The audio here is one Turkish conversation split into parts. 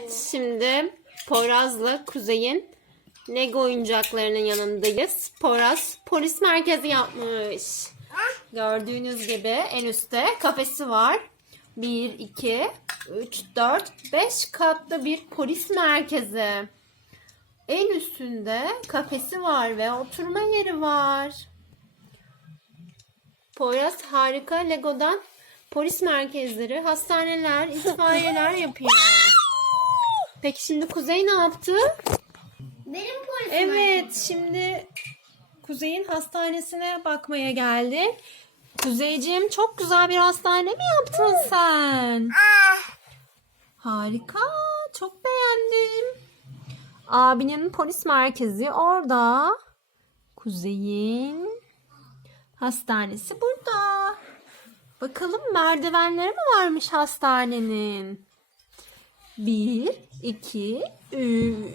Evet, şimdi Poraz'la Kuzey'in Lego oyuncaklarının yanındayız. Poraz polis merkezi yapmış. Gördüğünüz gibi en üstte kafesi var. 1, 2, 3, 4, 5 katlı bir polis merkezi. En üstünde kafesi var ve oturma yeri var. Poyraz harika Lego'dan polis merkezleri, hastaneler, itfaiyeler yapıyor. Peki şimdi Kuzey ne yaptı? Benim polisim. Evet, şimdi Kuzey'in hastanesine bakmaya geldik. Kuzeyciğim çok güzel bir hastane mi yaptın sen? Harika, çok beğendim. Abinin polis merkezi orada. Kuzey'in hastanesi burada. Bakalım merdivenleri mi varmış hastanenin? Bir, iki, üç.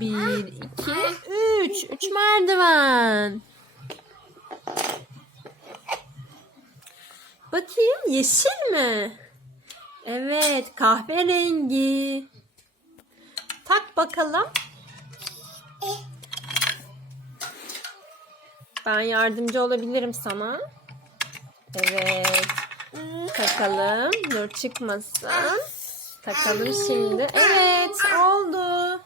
Bir, iki, üç. Üç merdiven. Bakayım yeşil mi? Evet kahverengi. Tak bakalım. Ben yardımcı olabilirim sana. Evet. Takalım. Dur çıkmasın. Takalım şimdi. Evet oldu.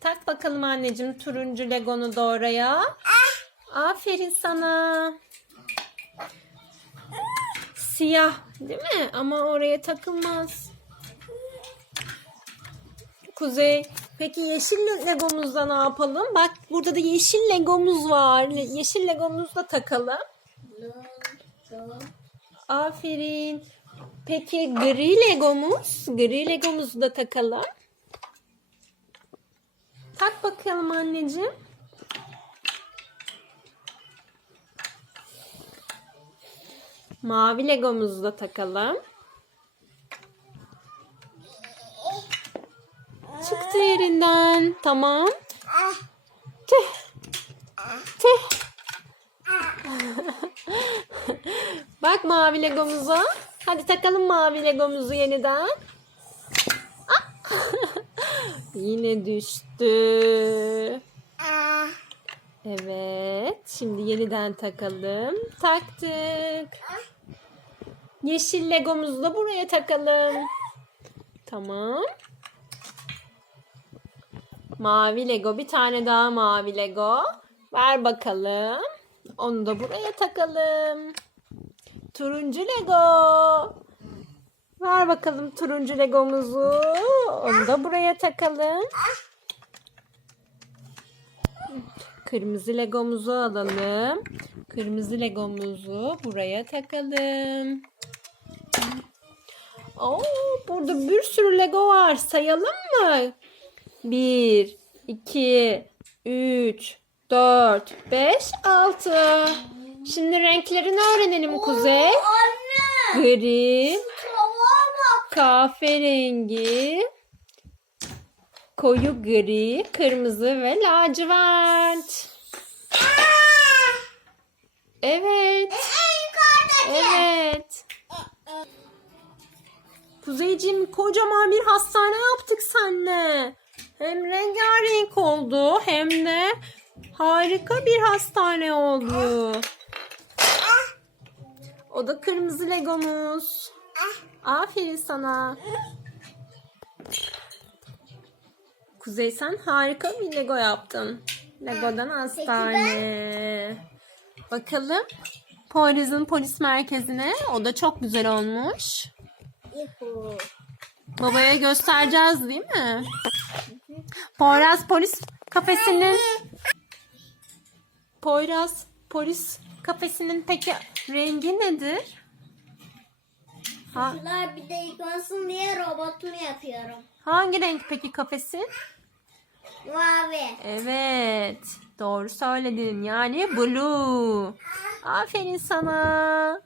Tak bakalım anneciğim turuncu legonu da oraya. Aferin sana. Siyah değil mi? Ama oraya takılmaz. Kuzey. Peki yeşil legomuzda ne yapalım? Bak burada da yeşil legomuz var. Yeşil legomuzu da takalım. Aferin. Peki gri legomuz? Gri legomuzu da takalım. Tak bakalım anneciğim. Mavi legomuzu da takalım. Çıktı yerinden. Tamam. Tüh. Tüh. Bak mavi legomuza. Hadi takalım mavi legomuzu yeniden. Ah! Yine düştü. Evet. Şimdi yeniden takalım. Taktık. Yeşil legomuzu da buraya takalım. Tamam. Mavi lego. Bir tane daha mavi lego. Ver bakalım. Onu da buraya takalım. Turuncu lego. Ver bakalım turuncu legomuzu. Onu da buraya takalım. Kırmızı legomuzu alalım. Kırmızı legomuzu buraya takalım. Oo, burada bir sürü lego var. Sayalım mı? 1, 2, 3, 4, 5, 6. Şimdi renklerini öğrenelim Kuzey. Anne. Gri, kahverengi, koyu gri, kırmızı ve lacivert. Evet. Yukarıdaki. Evet. Kuzeyciğim kocaman bir hastane yaptık seninle. Hem rengarenk oldu hem de harika bir hastane oldu. O da kırmızı legomuz. Aferin sana. Kuzey sen harika bir lego yaptın. Legodan hastane. Bakalım. Poyraz'ın polis merkezine. O da çok güzel olmuş. Babaya göstereceğiz değil mi? Poyraz polis kafesinin Poyraz polis kafesinin peki rengi nedir? Ha, bir de yıkansın diye robotumu yapıyorum. hangi renk peki kafesin? Mavi. Evet. Doğru söyledin. Yani blue. Aferin sana.